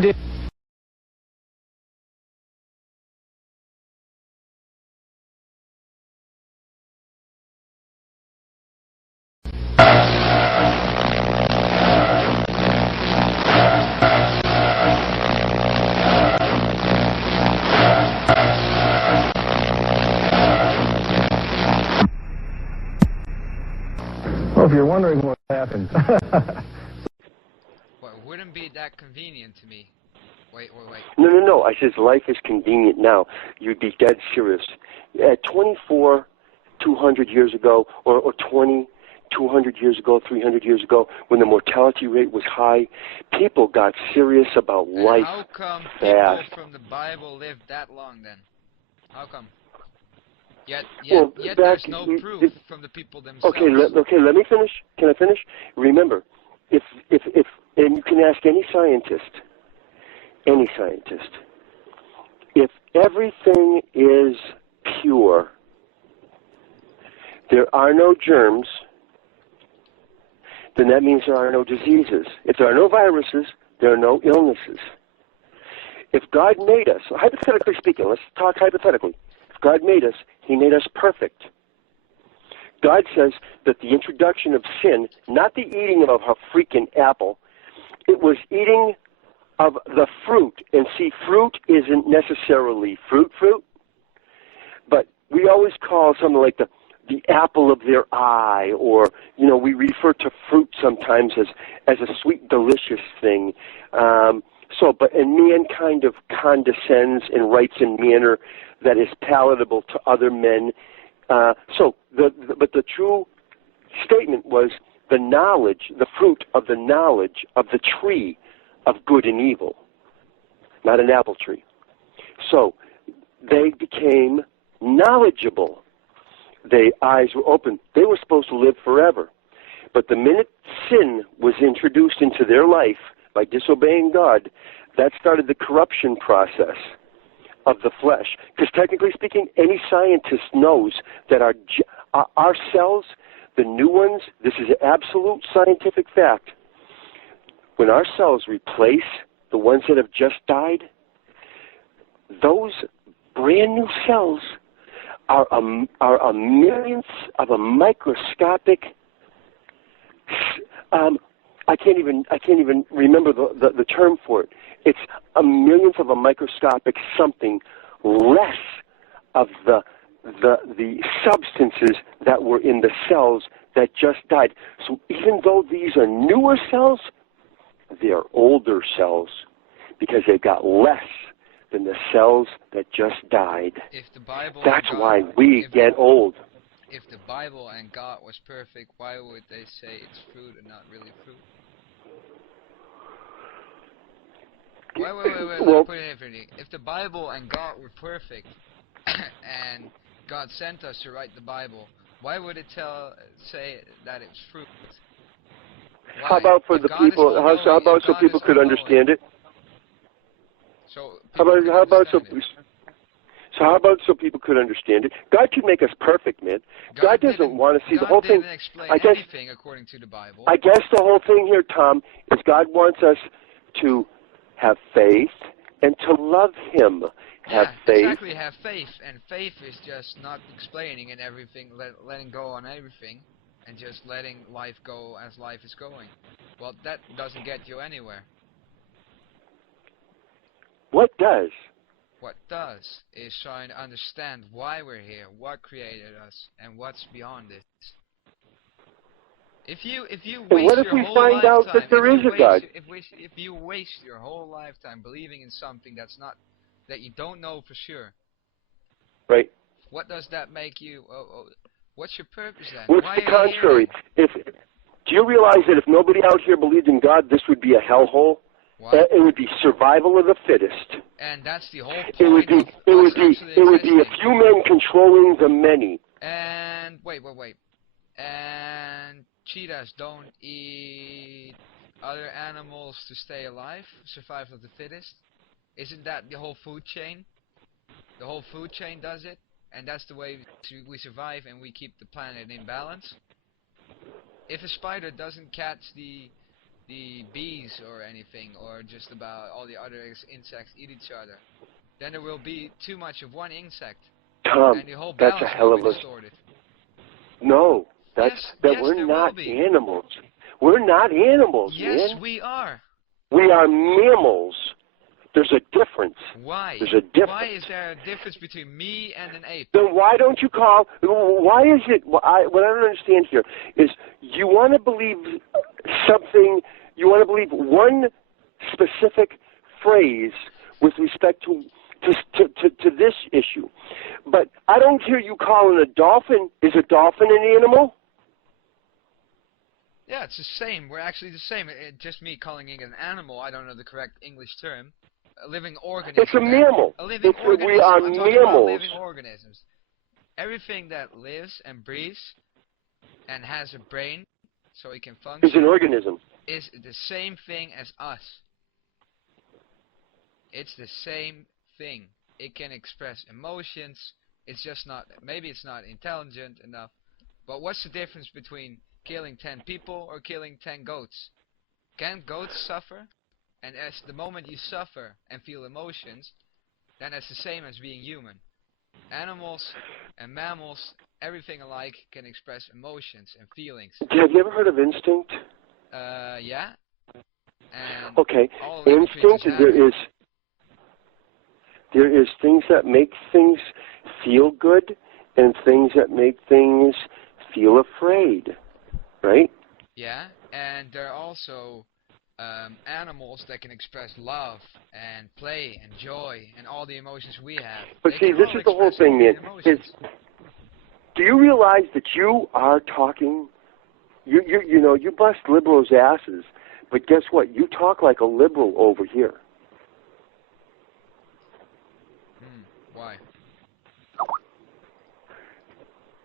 did. Well, if you're wondering what happened. Well, it wouldn't be that convenient to me. Wait. No. I says life is convenient now. You'd be dead serious. At 24, 200 years ago, or 20, 200 years ago, 300 years ago, when the mortality rate was high, people got serious about life How come fast. people from the Bible lived that long then? How come? Yet there's no proof from the people themselves. Okay, let me finish. Can I finish? Remember, if and you can ask any scientist, if everything is pure, there are no germs, then that means there are no diseases. If there are no viruses, there are no illnesses. If God made us, hypothetically speaking, let's talk hypothetically. If God made us, He made us perfect. God says that the introduction of sin, not the eating of a freaking apple, it was eating of the fruit. And see, fruit isn't necessarily fruit, but we always call something like the apple of their eye, or, we refer to fruit sometimes as a sweet, delicious thing. And man kind of condescends and writes in manner that is palatable to other men. But the true statement was the knowledge, the fruit of the knowledge of the tree of good and evil, not an apple tree. So they became knowledgeable. Their eyes were open. They were supposed to live forever. But the minute sin was introduced into their life by disobeying God, that started the corruption process of the flesh. Because technically speaking, any scientist knows that our cells, the new ones, this is an absolute scientific fact. When our cells replace the ones that have just died, those brand new cells are a millionth of a microscopic. I can't even remember the term for it. It's a millionth of a microscopic something less of the substances that were in the cells that just died. So even though these are newer cells, they are older cells because they've got less than the cells that just died. If the Bible That's why we get old. If the Bible and God was perfect, why would they say it's fruit and not really fruit? Wait. Well, Put it differently. If the Bible and God were perfect, and God sent us to write the Bible, why would it say that it's fruit? Why? How about for the people? How about so people could understand it? So how about so people could understand it? God could make us perfect, man. God doesn't want to see the whole thing. God didn't explain anything according to the Bible. I guess the whole thing here, Tom, is God wants us to have faith and to love Him. Have faith. Exactly. Have faith, and faith is just not explaining and everything, letting go on everything, and just letting life go as life is going. Well, that doesn't get you anywhere. What does? What does is trying to understand why we're here, what created us, and what's beyond it. If you waste your whole lifetime, find out that there is a God? If you waste your whole lifetime believing in something that you don't know for sure, right? What does that make you? What's your purpose then? Well, it's the contrary. Do you realize that if nobody out here believed in God, this would be a hellhole? It would be survival of the fittest. And that's the whole point. It would be a few men controlling the many. And wait. And cheetahs don't eat other animals to stay alive, survival of the fittest. Isn't that the whole food chain? The whole food chain does it, and that's the way we survive and we keep the planet in balance. If a spider doesn't catch the the bees or anything, or just about all the other insects eat each other, then there will be too much of one insect, Tom, and the whole that's a balance hell will of be a... distorted. No, Yes, we're there not will be. animals. We're not animals, Yes, man. we are. We are mammals. There's a difference. Why? There's a difference. Why is there a difference between me and an ape? Then why don't you call... Why is it... What I don't understand here is you want to believe something... You want to believe one specific phrase with respect to this issue. But I don't hear you calling a dolphin... Is a dolphin an animal? Yeah, it's the same. We're actually the same. Just me calling it an animal, I don't know the correct English term. A living organism. It's a mammal. A living organism. We are I'm talking about mammals. living organisms. Everything that lives and breathes and has a brain, so it can function, Is an organism. is the same thing as us. It's the same thing. It can express emotions. It's just not, maybe it's not intelligent enough. But what's the difference between killing 10 people or killing 10 goats? Can goats suffer? And as the moment you suffer and feel emotions, then it's the same as being human. Animals and mammals, everything alike, can express emotions and feelings. Have you ever heard of instinct? Yeah. And Okay. all living Instinct, creatures have it. there is things that make things feel good and things that make things feel afraid, right? Yeah, and there are also animals that can express love and play and joy and all the emotions we have. But They see, can this all is the whole express thing, all man. the emotions. Do you realize that you are talking? You know, you bust liberals' asses, but guess what? You talk like a liberal over here. Why?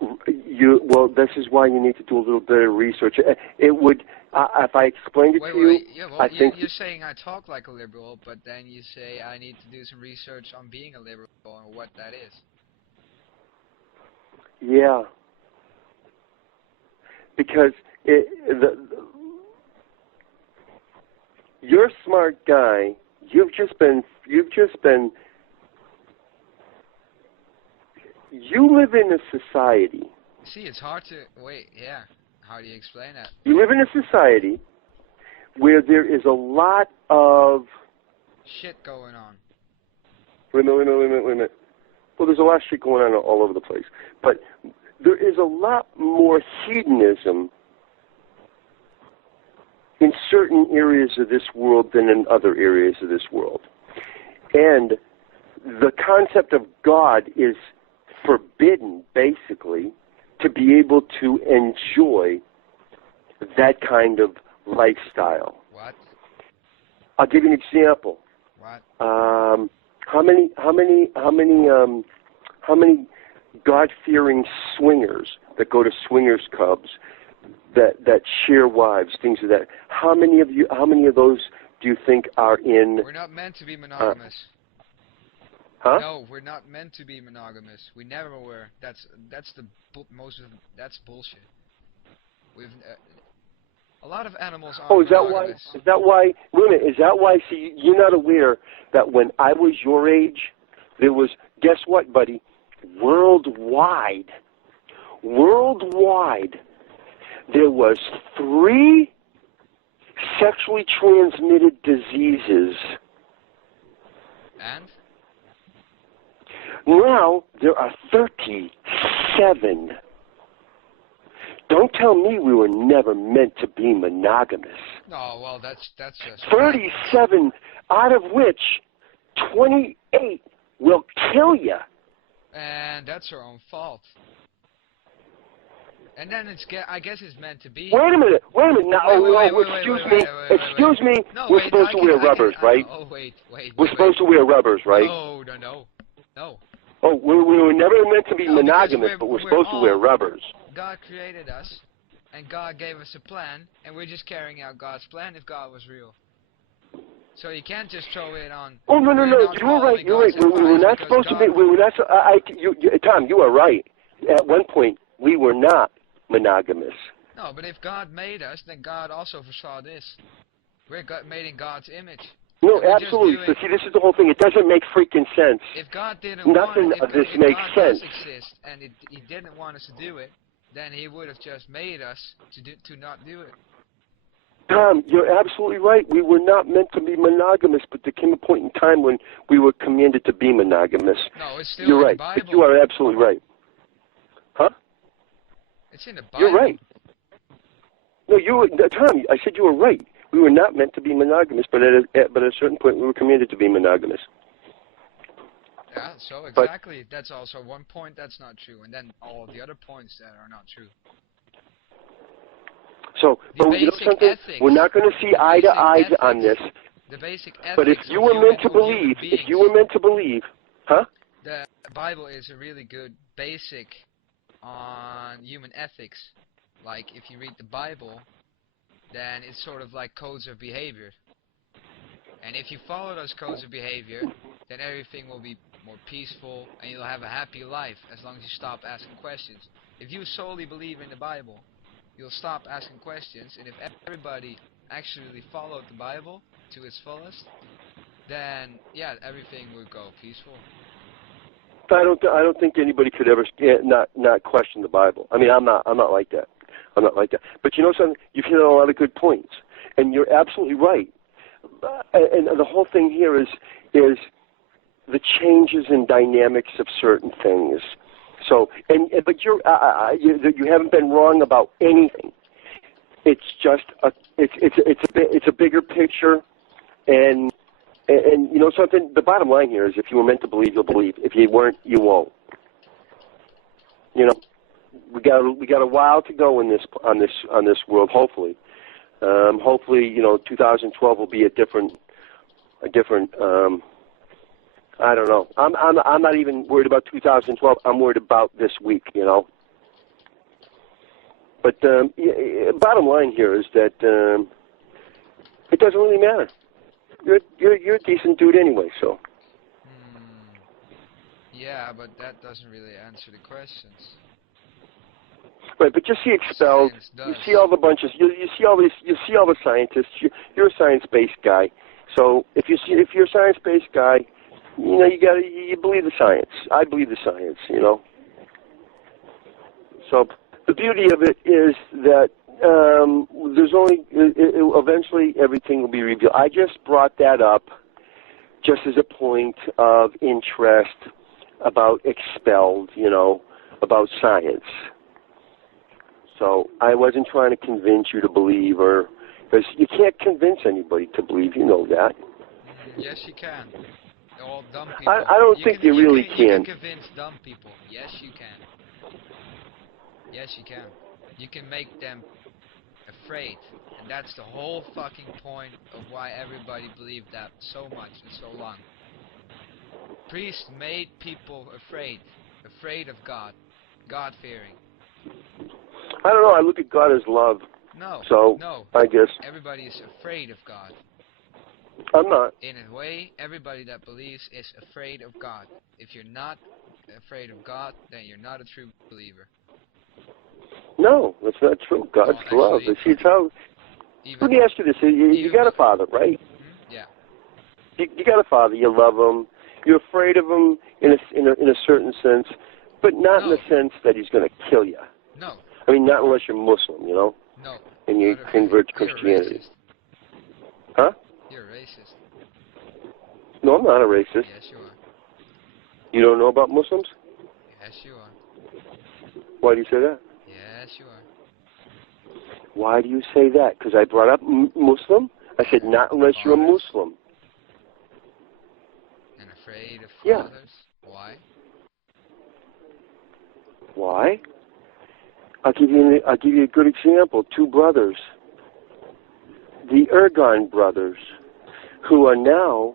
Well, this is why you need to do a little bit of research. It would, if I explained it to you, Yeah, well, I think you're saying I talk like a liberal, but then you say I need to do some research on being a liberal and what that is. yeah, because you're a smart guy. You live in a society. See, it's hard to wait. Yeah, how do you explain that? You live in a society where there is a lot of... Shit going on. Wait a minute. Well, there's a lot of shit going on all over the place. But there is a lot more hedonism in certain areas of this world than in other areas of this world. And the concept of God is forbidden, basically, to be able to enjoy that kind of lifestyle. What? I'll give you an example. What? How many God-fearing swingers that go to swingers clubs that share wives, things of that? How many of those do you think are in? We're not meant to be monogamous. Huh? No, we're not meant to be monogamous. We never were. That's bullshit. We've a lot of animals aren't Oh, is that why? monogamous. Is that why? Wait a minute. Is that why? See, you're not aware that when I was your age, there was. Guess what, buddy? Worldwide, there was 3 sexually transmitted diseases. And? Now there are 37. Don't tell me we were never meant to be monogamous. No, well, that's just 37, out of which 28 will kill you. and that's our own fault. And then I guess it's meant to be. Wait a minute. Now, excuse me. No, We're wait, supposed to wear rubbers, right? Oh, wait. We're supposed to wear rubbers, right? No. Oh, we were never meant to be No, because monogamous, but we're supposed to wear rubbers. God created us, and God gave us a plan, and we're just carrying out God's plan if God was real. So you can't just throw it on. Oh, no. You're right. We were not supposed to be. We were not. Tom, you are right. At one point, we were not monogamous. No, but if God made us, then God also foresaw this. We're made in God's image. No, absolutely. So see, this is the whole thing. It doesn't make freaking sense. If God didn't Nothing want it, of this if makes God sense. does exist and He didn't want us to do it, then He would have just made us to not do it. Tom, you're absolutely right. We were not meant to be monogamous, but there came a point in time when we were commanded to be monogamous. No, it's still you're in right. the Bible. But you are absolutely right. Huh? It's in the Bible. You're right. No, Tom, I said you were right. We were not meant to be monogamous, but at a certain point we were commanded to be monogamous. Yeah, so exactly. That's also one point that's not true, and then all the other points that are not true. So, but you know something? Ethics, we're not going to see eye to eye on this. The basic ethics. But if you were meant to believe, huh? The Bible is a really good basic on human ethics. Like, if you read the Bible, then it's sort of like codes of behavior. And if you follow those codes of behavior, then everything will be more peaceful, and you'll have a happy life as long as you stop asking questions. If you solely believe in the Bible, you'll stop asking questions, and if everybody actually followed the Bible to its fullest, then yeah, everything would go peaceful. I don't think anybody could ever not question the Bible. I mean, I'm not like that. I'm not like that. But you know something? You've hit on a lot of good points, and you're absolutely right. And the whole thing here is the changes in dynamics of certain things. So, but you haven't been wrong about anything. It's just it's a bigger picture, and you know something. The bottom line here is, if you were meant to believe, you'll believe. If you weren't, you won't. You know, we got a while to go on this world. Hopefully, you know, 2012 will be a different. I don't know. I'm not even worried about 2012. I'm worried about this week. You know. But bottom line here is that it doesn't really matter. You're a decent dude anyway, so. Yeah, but that doesn't really answer the questions. Right, but you see expelled. You see all the bunches. You see all these. You see all the scientists. You're a science-based guy. So if you're a science-based guy, you know you believe the science. I believe the science. You know. So the beauty of it is that there's only eventually everything will be revealed. I just brought that up just as a point of interest about expelled. You know, about science. So I wasn't trying to convince you to believe, because you can't convince anybody to believe. You know that. Yes, you can. They're all dumb people. I don't think you really can. You can convince dumb people. Yes, you can. Yes, you can. You can make them afraid. And that's the whole fucking point of why everybody believed that so much and so long. Priests made people afraid of God, God-fearing. I don't know. I look at God as love. No. I guess everybody is afraid of God. I'm not. In a way, everybody that believes is afraid of God. If you're not afraid of God, then you're not a true believer. No, that's not true. God's love. See, it's how. Let me ask you this: you got a father, right? Yeah. You got a father. You love him. You're afraid of him in a certain sense, but not in the sense that he's going to kill you. No. I mean, not unless you're Muslim, you know. No. And you convert to Christianity. Huh? You're a racist. No, I'm not a racist. Yes, you are. You don't know about Muslims? Yes, you are. Why do you say that? Yes, you are. Why do you say that? Because I brought up Muslim? I said not unless you're a Muslim. And afraid of fathers? Yeah. Why? Why? I'll give you a good example. Two brothers, the Ergon brothers, who are now